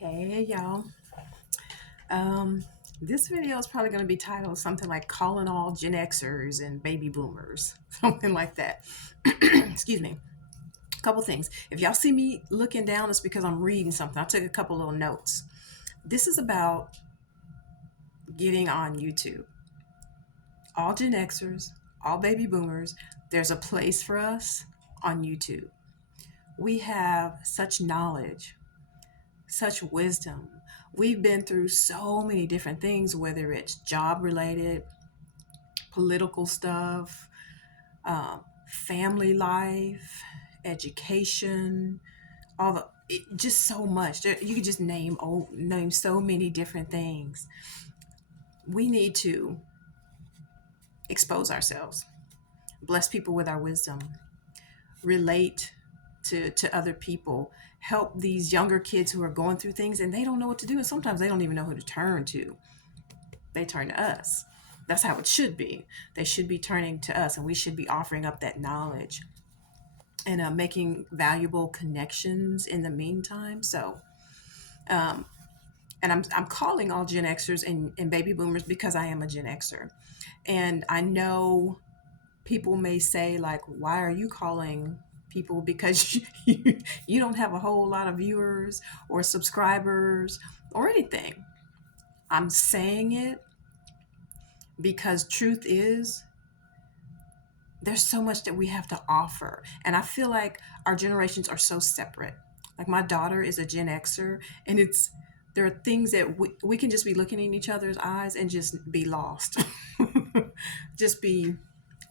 Hey y'all. Um, this video is probably going to be titled something like "Calling All Gen Xers and Baby Boomers," something like that. Excuse me. A couple things. If y'all see me looking down, it's because I'm reading something. I took a couple little notes. This is about getting on YouTube. All Gen Xers, all baby boomers, there's a place for us on YouTube. We have such knowledge, such wisdom. We've been through so many different things, whether it's job related, political stuff, family life, education, all just so much. You could just name so many different things. We need to expose ourselves, bless people with our wisdom, relate to other people, help these younger kids who are going through things and they don't know what to do. And sometimes they don't even know who to turn to. They turn to us. That's how it should be. They should be turning to us, and we should be offering up that knowledge and making valuable connections in the meantime. So, um, and I'm calling all Gen Xers and baby boomers because I am a Gen Xer. And I know people may say, like, why are you calling people? Because you don't have a whole lot of viewers or subscribers or anything. I'm saying it because truth is there's so much that we have to offer. And I feel like our generations are so separate. Like my daughter is a Gen Xer, and there are things that we can just be looking in each other's eyes and just be lost. Just be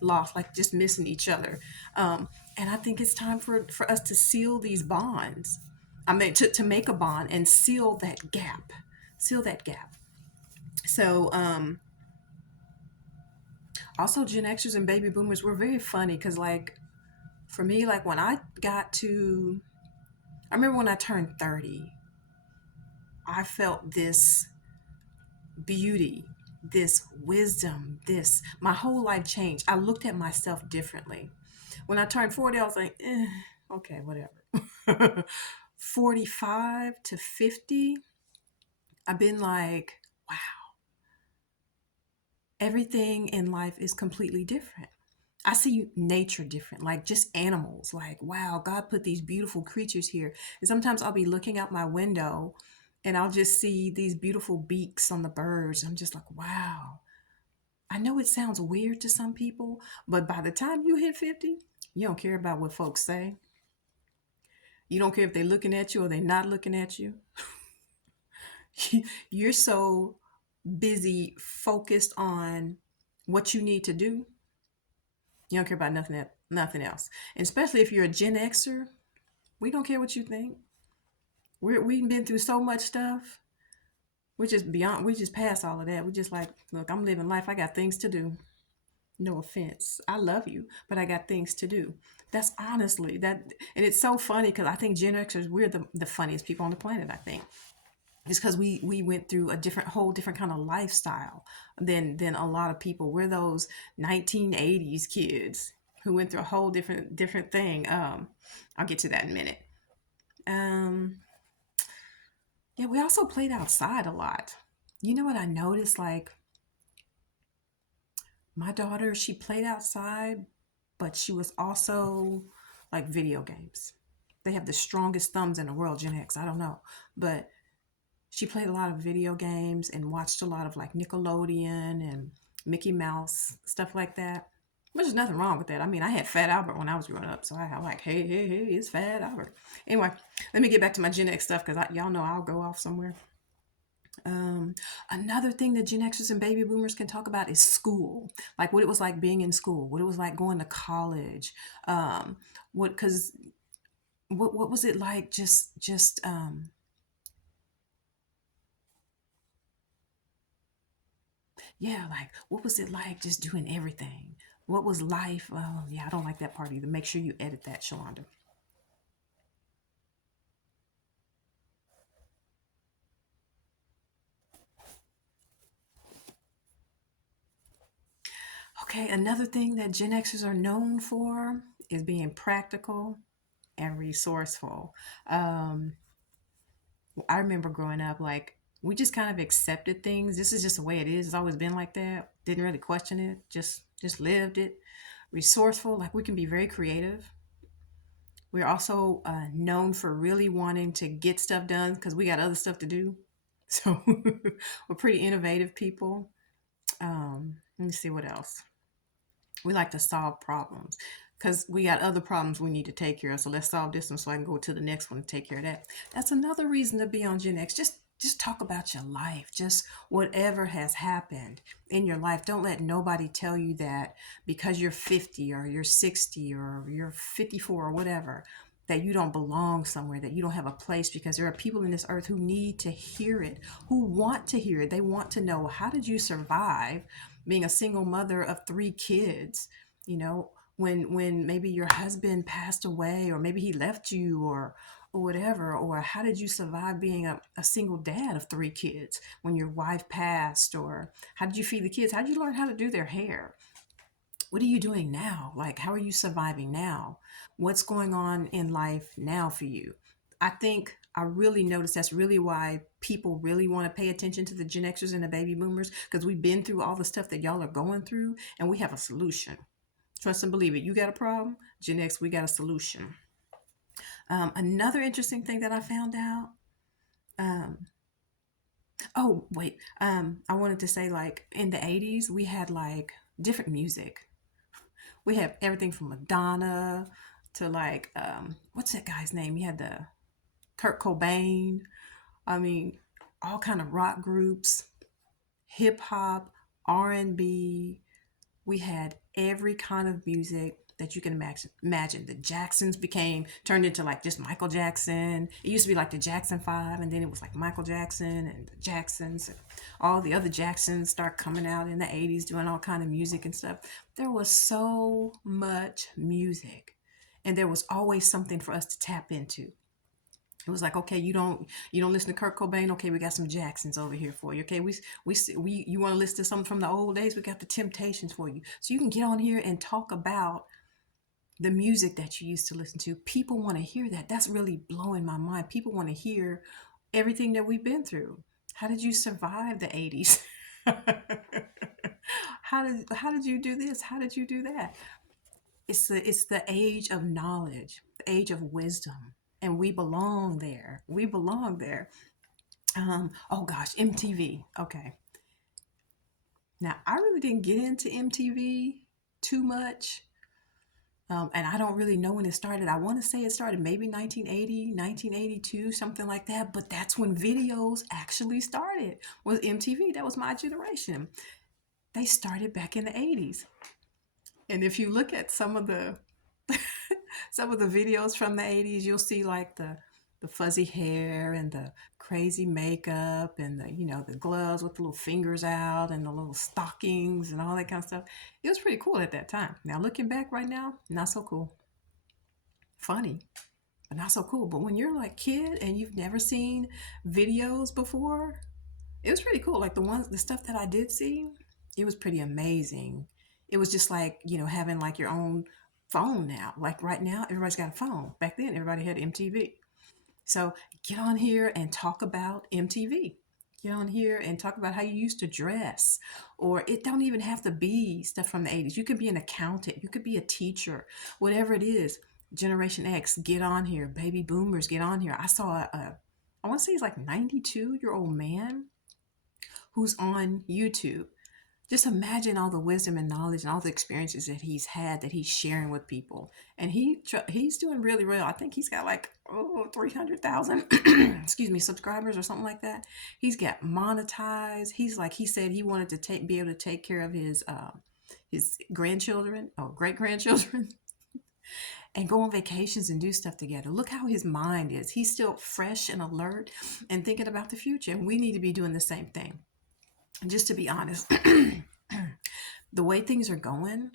lost, like just missing each other. And I think it's time for us to seal these bonds. I mean, to make a bond and seal that gap. Seal that gap. So, also Gen Xers and baby boomers were very funny because, like, for me, like when I remember when I turned 30, I felt this beauty, this wisdom, my whole life changed. I looked at myself differently. When I turned 40, I was like, okay, whatever. 45 to 50, I've been like, wow, everything in life is completely different. I see nature different, like just animals. Like, wow, God put these beautiful creatures here. And sometimes I'll be looking out my window and I'll just see these beautiful beaks on the birds. I'm just like, wow. I know it sounds weird to some people, but by the time you hit 50, you don't care about what folks say. You don't care if they're looking at you or they're not looking at you. You're so busy focused on what you need to do. You don't care about nothing else. And especially if you're a Gen Xer, we don't care what you think. We've been through so much stuff. We just past all of that. We just like, look, I'm living life. I got things to do. No offense. I love you, but I got things to do. That's honestly that, and it's so funny because I think Gen Xers, we're the funniest people on the planet, I think. It's because we went through a whole different kind of lifestyle than a lot of people. We're those 1980s kids who went through a whole different thing. I'll get to that in a minute. Um, yeah, we also played outside a lot. You know what I noticed? Like my daughter, she played outside, but she was also like video games. They have the strongest thumbs in the world, Gen X. I don't know, but she played a lot of video games and watched a lot of like Nickelodeon and Mickey Mouse, stuff like that. But there's nothing wrong with that. I mean, I had Fat Albert when I was growing up, so I'm like, hey, it's Fat Albert. Anyway, let me get back to my Gen X stuff because y'all know I'll go off somewhere. Um, Another thing that Gen Xers and baby boomers can talk about is school, like what it was like being in school, what it was like going to college, what because what was it like just yeah, like what was it like just doing everything? What was life? Oh yeah, I don't like that part either. Make sure you edit that, Shalonda. Okay, another thing that Gen Xers are known for is being practical and resourceful. Um, I remember growing up, like, we just kind of accepted things. This is just the way it is. It's always been like that. Didn't really question it. Just lived it. Resourceful, like we can be very creative. We're also known for really wanting to get stuff done because we got other stuff to do. So we're pretty innovative people. Let me see what else. We like to solve problems because we got other problems we need to take care of. So let's solve this one so I can go to the next one and take care of that. That's another reason to be on Gen X. Just talk about your life, just whatever has happened in your life. Don't let nobody tell you that because you're 50 or you're 60 or you're 54 or whatever, that you don't belong somewhere, that you don't have a place, because there are people in this earth who need to hear it, who want to hear it. They want to know, how did you survive being a single mother of three kids? You know, when maybe your husband passed away, or maybe he left you, or whatever, or how did you survive being a single dad of three kids when your wife passed, or how did you feed the kids? How did you learn how to do their hair? What are you doing now? Like, how are you surviving now? What's going on in life now for you? I think I really noticed that's really why people really want to pay attention to the Gen Xers and the baby boomers, because we've been through all the stuff that y'all are going through, and we have a solution. Trust and believe it. You got a problem, Gen X, we got a solution. Another interesting thing that I found out. Um, oh wait, I wanted to say, like, in the '80s, we had like different music. We have everything from Madonna to, like, what's that guy's name? He had the Kurt Cobain. I mean, all kind of rock groups, hip hop, R&B. We had every kind of music that you can imagine. The Jacksons became turned into like just Michael Jackson. It used to be like the Jackson Five, and then it was like Michael Jackson and the Jacksons. And all the other Jacksons start coming out in the '80s, doing all kind of music and stuff. There was so much music, and there was always something for us to tap into. It was like, okay, you don't listen to Kurt Cobain. Okay, we got some Jacksons over here for you. Okay, we you want to listen to something from the old days? We got the Temptations for you. So you can get on here and talk about the music that you used to listen to. People want to hear that. That's really blowing my mind. People want to hear everything that we've been through. How did you survive the '80s? How did you do this? How did you do that? It's the age of knowledge, the age of wisdom, and we belong there. We belong there. Oh gosh, MTV. Okay, now I really didn't get into MTV too much, and I don't really know when it started. I want to say it started maybe 1980, 1982, something like that. But that's when videos actually started. Was MTV? That was my generation. They started back in the '80s, and if you look at some of the videos from the '80s, you'll see like the fuzzy hair and the crazy makeup and the gloves with the little fingers out and the little stockings and all that kind of stuff. It was pretty cool at that time. Now looking back right now, not so cool. Funny, but not so cool. But when you're like kid and you've never seen videos before, it was pretty cool. Like the stuff that I did see, it was pretty amazing. It was just like, having like your own phone now. Like right now, everybody's got a phone. Back then, everybody had MTV. So get on here and talk about MTV. Get on here and talk about how you used to dress. Or it don't even have to be stuff from the '80s. You could be an accountant. You could be a teacher. Whatever it is. Generation X, get on here. Baby boomers, get on here. I saw I want to say he's like 92-year-old man who's on YouTube. Just imagine all the wisdom and knowledge and all the experiences that he's had, that he's sharing with people, and he's doing really well. I think he's got like 300,000 excuse me, subscribers or something like that. He's got monetized. He said he wanted to be able to take care of his grandchildren or great grandchildren and go on vacations and do stuff together. Look how his mind is. He's still fresh and alert and thinking about the future, and we need to be doing the same thing. And just to be honest, the way things are going,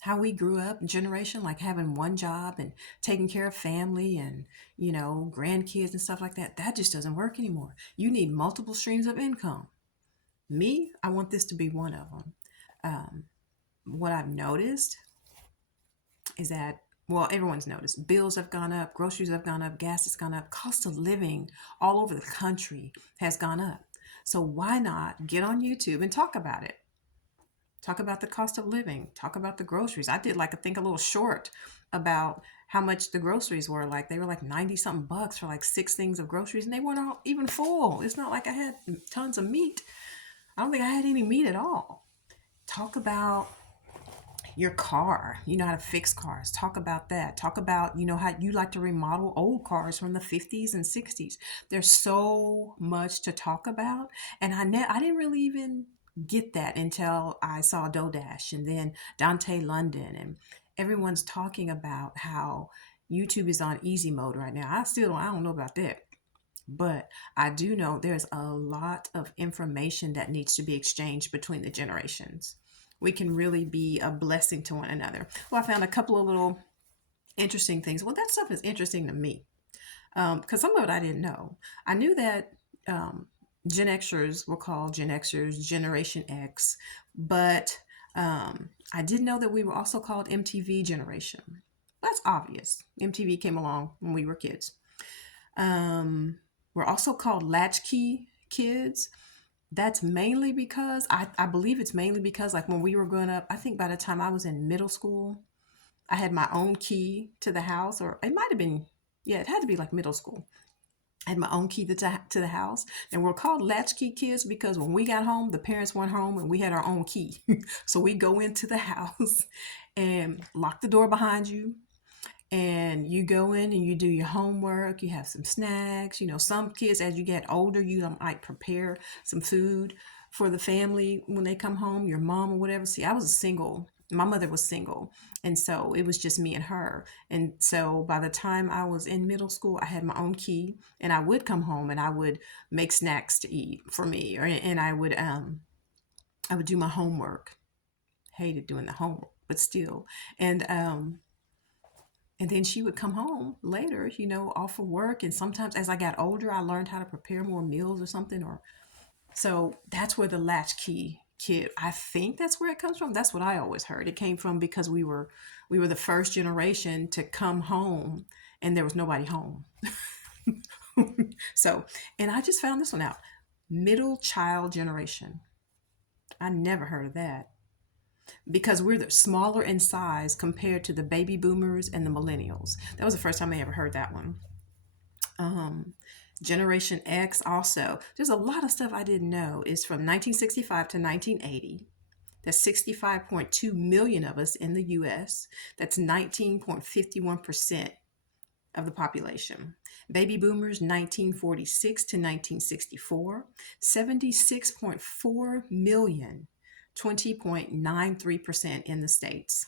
how we grew up, generation, like having one job and taking care of family and, grandkids and stuff like that, that just doesn't work anymore. You need multiple streams of income. Me, I want this to be one of them. What I've noticed is that Well, everyone's noticed. Bills have gone up, groceries have gone up, gas has gone up, cost of living all over the country has gone up. So why not get on YouTube and talk about it? Talk about the cost of living, talk about the groceries. I did like I think a little short about how much the groceries were. Like they were like 90 something bucks for like six things of groceries and they weren't all even full. It's not like I had tons of meat. I don't think I had any meat at all. Talk about your car. You know how to fix cars. Talk about that. Talk about, how you like to remodel old cars from the 50s and 60s. There's so much to talk about. And I didn't really even get that until I saw Dodash and then Dante London. And everyone's talking about how YouTube is on easy mode right now. I don't know about that. But I do know there's a lot of information that needs to be exchanged between the generations. We can really be a blessing to one another. Well, I found a couple of little interesting things. Well, that stuff is interesting to me because some of it I didn't know. I knew that Gen Xers were called Gen Xers, Generation X, but I didn't know that we were also called MTV generation. That's obvious. MTV came along when we were kids. Um, we're also called Latchkey kids. That's mainly because I believe it's mainly because like when we were growing up, I think by the time I was in middle school, I had my own key to the house, or it might have been, yeah, it had to be like middle school. I had my own key to the house, and we're called latchkey kids because when we got home, the parents weren't home, and we had our own key. So we go into the house and lock the door behind you, and you go in and you do your homework, you have some snacks. Some kids, as you get older, you might prepare some food for the family when they come home, your mom or whatever. See, I was single. My mother was single, and so it was just me and her. And so by the time I was in middle school, I had my own key, and I would come home and I would make snacks to eat for me, and I would do my homework. Hated doing the homework, but still. And then she would come home later, off of work. And sometimes as I got older, I learned how to prepare more meals or something. Or so that's where the latchkey kid, I think that's where it comes from. That's what I always heard. It came from because we were the first generation to come home and there was nobody home. So, and I just found this one out. Middle child generation. I never heard of that because we're the smaller in size compared to the baby boomers and the millennials. That was the first time I ever heard that one. Um, Generation X also. There's a lot of stuff I didn't know. Is from 1965 to 1980. That's 65.2 million of us in the US. That's 19.51% of the population. Baby boomers 1946 to 1964, 76.4 million, 20.93% in the States.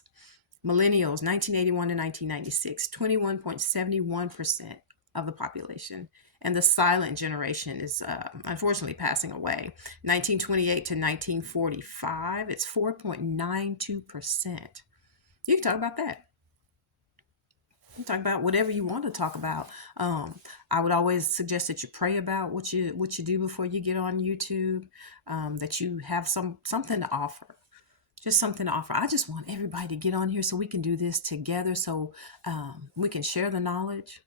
Millennials 1981 to 1996, 21.71% of the population. And the silent generation is unfortunately passing away. 1928 to 1945, it's 4.92%. You can talk about that. You can talk about whatever you want to talk about. I would always suggest that you pray about what you do before you get on YouTube. That you have something to offer, just something to offer. I just want everybody to get on here so we can do this together, so we can share the knowledge.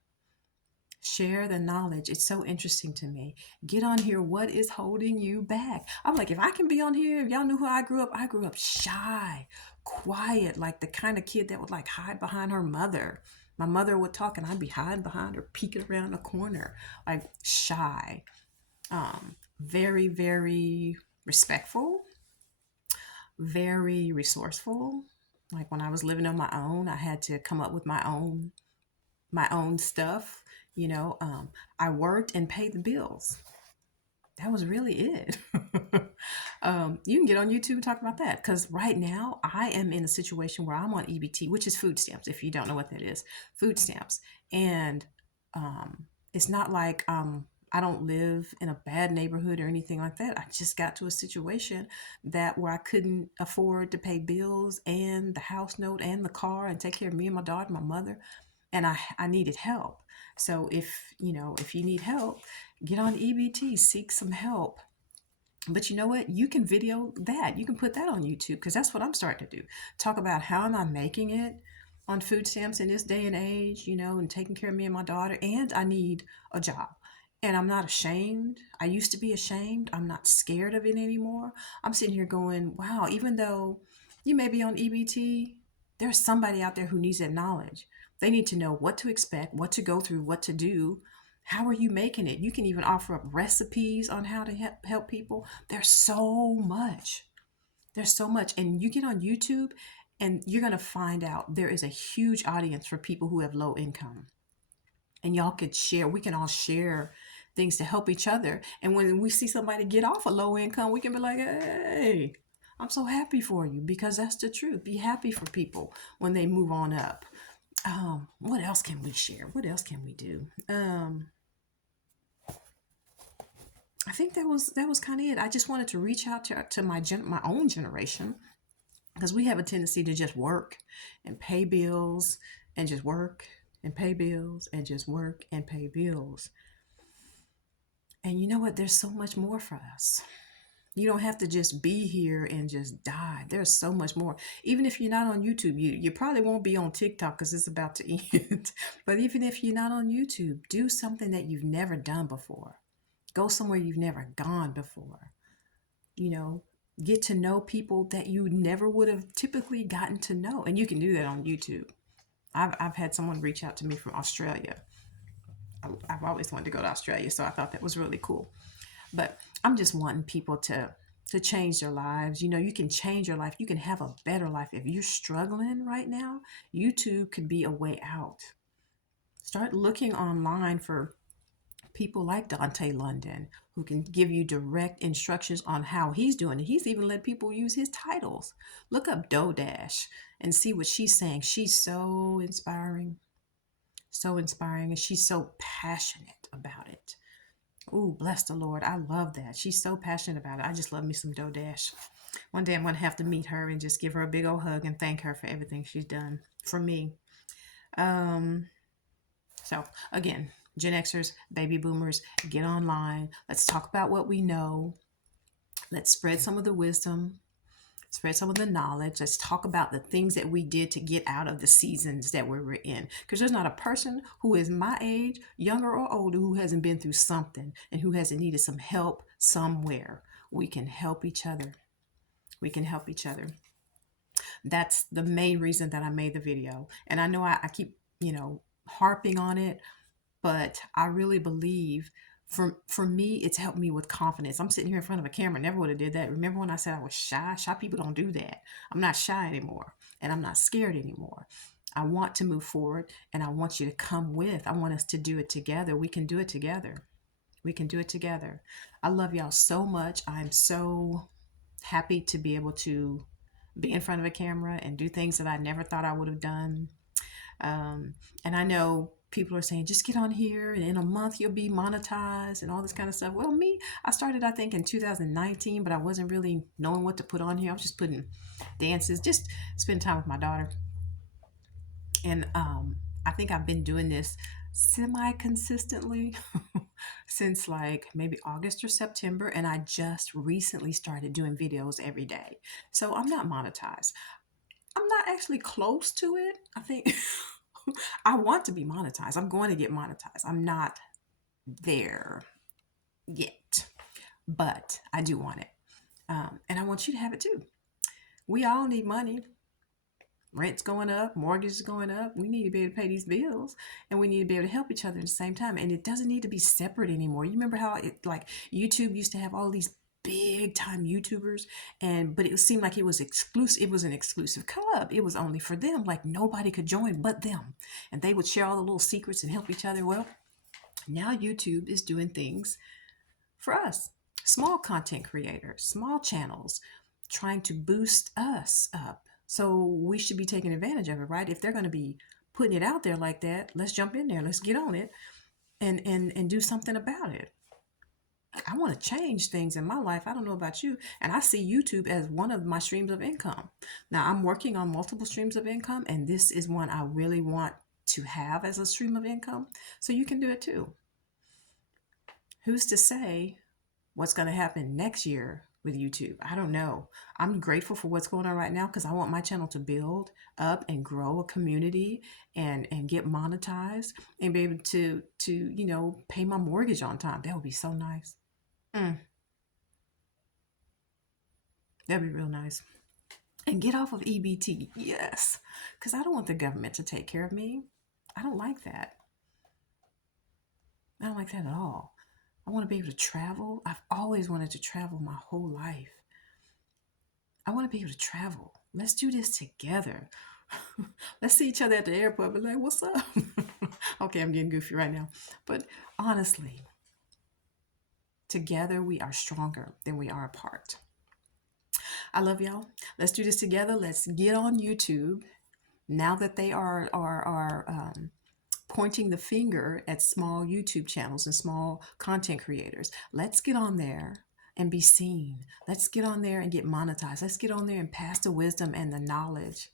Share the knowledge. It's so interesting to me. Get on here. What is holding you back? I'm like, if I can be on here, if y'all knew how I grew up shy, quiet, like the kind of kid that would like hide behind her mother. My mother would talk and I'd be hiding behind her, peeking around the corner, like shy. Very, very respectful, very resourceful. Like when I was living on my own, I had to come up with my own stuff. I worked and paid the bills. That was really it. You can get on YouTube and talk about that because right now I am in a situation where I'm on EBT, which is food stamps. If you don't know what that is, food stamps, and it's not like I don't live in a bad neighborhood or anything like that. I just got to a situation that where I couldn't afford to pay bills and the house note and the car and take care of me and my daughter, my mother, and I needed help. So if you need help, get on EBT, seek some help. But you know what? You can video that. You can put that on YouTube because that's what I'm starting to do. Talk about how am I making it? on food stamps in this day and age, and taking care of me and my daughter, and I need a job. And I'm not ashamed. I used to be ashamed. I'm not scared of it anymore. I'm sitting here going, wow, even though you may be on EBT, there's somebody out there who needs that knowledge. They need to know what to expect, what to go through, what to do. How are you making it? You can even offer up recipes on how to help people. There's so much. There's so much. And you get on YouTube and you're going to find out there is a huge audience for people who have low income. And y'all could share, we can all share things to help each other. And when we see somebody get off a low income, we can be like, hey, I'm so happy for you, because that's the truth. Be happy for people when they move on up. What else can we share? What else can we do? I think that was kind of it. I just wanted to reach out to my own generation, because we have a tendency to just work and pay bills and just work and pay bills and just work and pay bills. And you know what? There's so much more for us. You don't have to just be here and just die. There's so much more. Even if you're not on YouTube, you probably won't be on TikTok because it's about to end. But even if you're not on YouTube, do something that you've never done before. Go somewhere you've never gone before. You know, get to know people that you never would have typically gotten to know. And you can do that on YouTube. I've had someone reach out to me from Australia. I've always wanted to go to Australia, so I thought that was really cool. But I'm just wanting people to change their lives. You can change your life. You can have a better life. If you're struggling right now, YouTube could be a way out. Start looking online for people like Dante London, who can give you direct instructions on how he's doing it. He's even let people use his titles. Look up Dodash and see what she's saying. She's so inspiring, and she's so passionate about it. Ooh, bless the Lord. I love that. She's so passionate about it. I just love me some Dodash. One day I'm going to have to meet her and just give her a big old hug and thank her for everything she's done for me. Um, so, again, Gen Xers, baby boomers, get online. Let's talk about what we know. Let's spread some of the wisdom, spread some of the knowledge. Let's talk about the things that we did to get out of the seasons that we were in. Because there's not a person who is my age, younger or older, who hasn't been through something and who hasn't needed some help somewhere. We can help each other. We can help each other. That's the main reason that I made the video. And I know I keep, harping on it, but I really believe for me, it's helped me with confidence. I'm sitting here in front of a camera. Never would have did that. Remember when I said I was shy? Shy people don't do that. I'm not shy anymore, and I'm not scared anymore. I want to move forward, and I want you to come with. I want us to do it together. We can do it together. We can do it together. I love y'all so much. I'm so happy to be able to be in front of a camera and do things that I never thought I would have done. And I know people are saying, just get on here and in a month you'll be monetized and all this kind of stuff. Well, I started, I think, in 2019, but I wasn't really knowing what to put on here. I was just putting dances, just spend time with my daughter. And I think I've been doing this semi consistently since like maybe August or September. And I just recently started doing videos every day. So I'm not monetized. I'm not actually close to it. I think I want to be monetized. I'm going to get monetized. I'm not there yet, but I do want it. And I want you to have it too. We all need money. Rent's going up, mortgage is going up. We need to be able to pay these bills, and we need to be able to help each other at the same time. And it doesn't need to be separate anymore. You remember how like YouTube used to have all these big time YouTubers, but it seemed like it was exclusive. It was an exclusive club. It was only for them. Like nobody could join but them, and they would share all the little secrets and help each other. Well, now YouTube is doing things for us, small content creators, small channels, trying to boost us up. So we should be taking advantage of it, right? If they're going to be putting it out there like that, let's jump in there. Let's get on it and do something about it. I want to change things in my life. I don't know about you. And I see YouTube as one of my streams of income. Now, I'm working on multiple streams of income, and this is one I really want to have as a stream of income. So you can do it too. Who's to say what's going to happen next year with YouTube. I don't know. I'm grateful for what's going on right now because I want my channel to build up and grow a community and get monetized and be able to pay my mortgage on time. That would be so nice. Mm, that'd be real nice. And get off of EBT. Yes. Because I don't want the government to take care of me. I don't like that. I don't like that at all. I want to be able to travel. I've always wanted to travel my whole life. I want to be able to travel. Let's do this together. Let's see each other at the airport, but like, what's up? Okay, I'm getting goofy right now. But honestly, together we are stronger than we are apart. I love y'all. Let's do this together. Let's get on YouTube. Now that they are pointing the finger at small YouTube channels and small content creators, let's get on there and be seen. Let's get on there and get monetized. Let's get on there and pass the wisdom and the knowledge.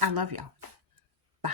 I love y'all. Bye.